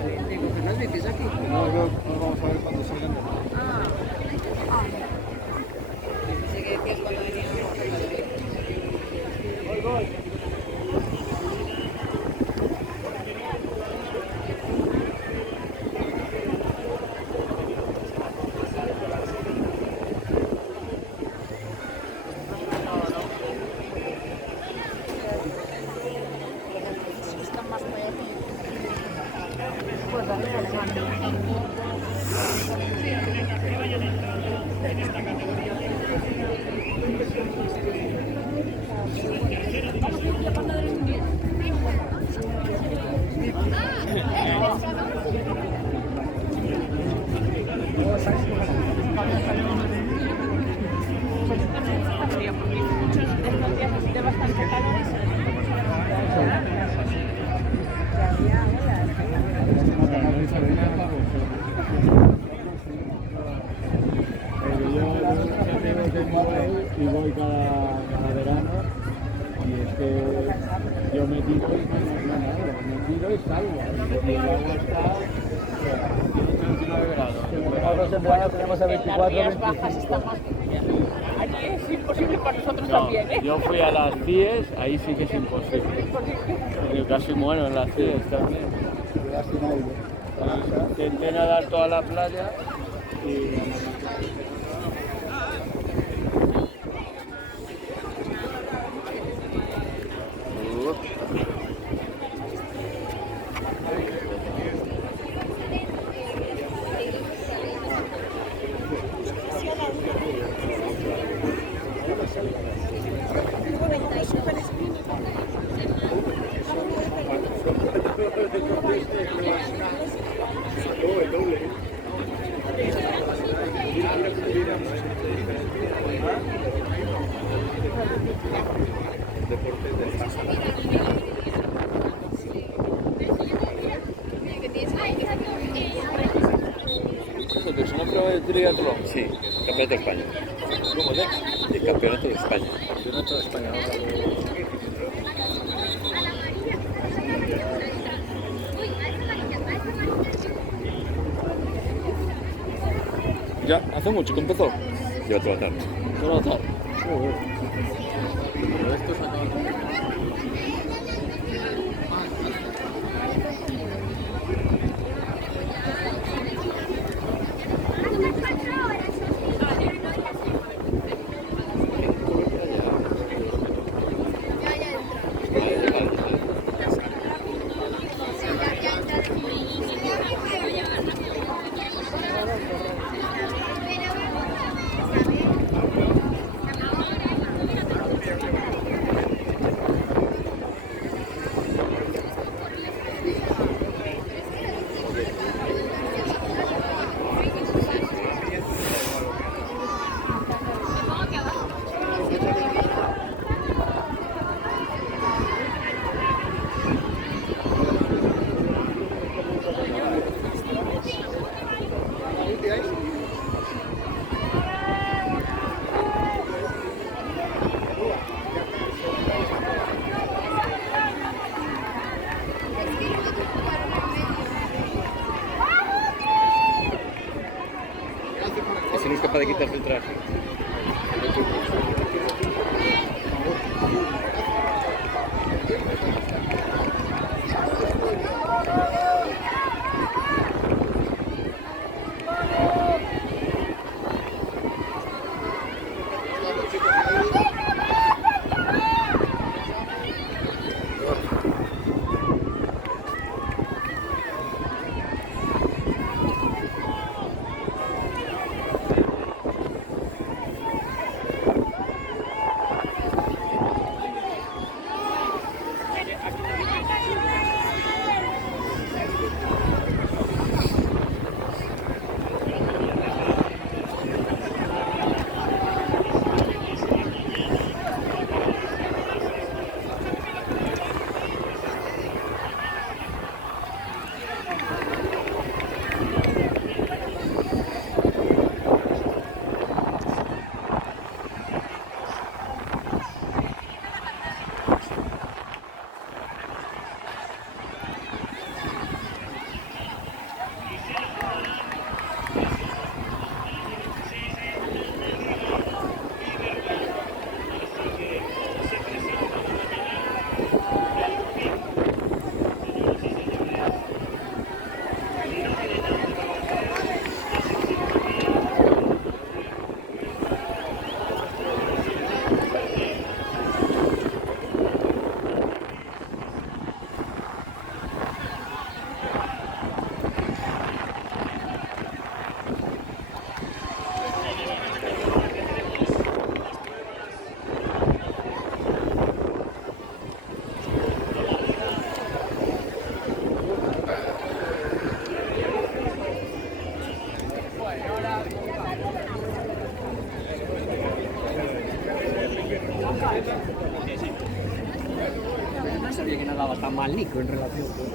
¿Te coges las bicis aquí? No, no vamos a ver cuando salgan de aquí. Ah. Pensé que decías cuando veníamos a coger las bicis. Y voy cada verano y es que yo me tiro y no nado, me tiro y salgo. Y el agua está 39 grados. Nosotros en verano tenemos a 24, Las vías bajas están más frías. Allí es imposible para nosotros no, también, ¿eh? yo fui a las CIES, ahí sí que es imposible. Yo casi muero en las CIES también. Intenté nadar toda la playa y... ¿Es una prueba de triatlón? Sí, campeonato de España. ¿Cómo de? El campeonato de España. Campeonato de España. ¿Ya? ¿Hace mucho que empezó? Lleva toda la tarde. Toda la tarde. Esto es acá. Ese no es capaz de quitarse el traje. Pero no sabía que nadaba tan mal Nico en relación con...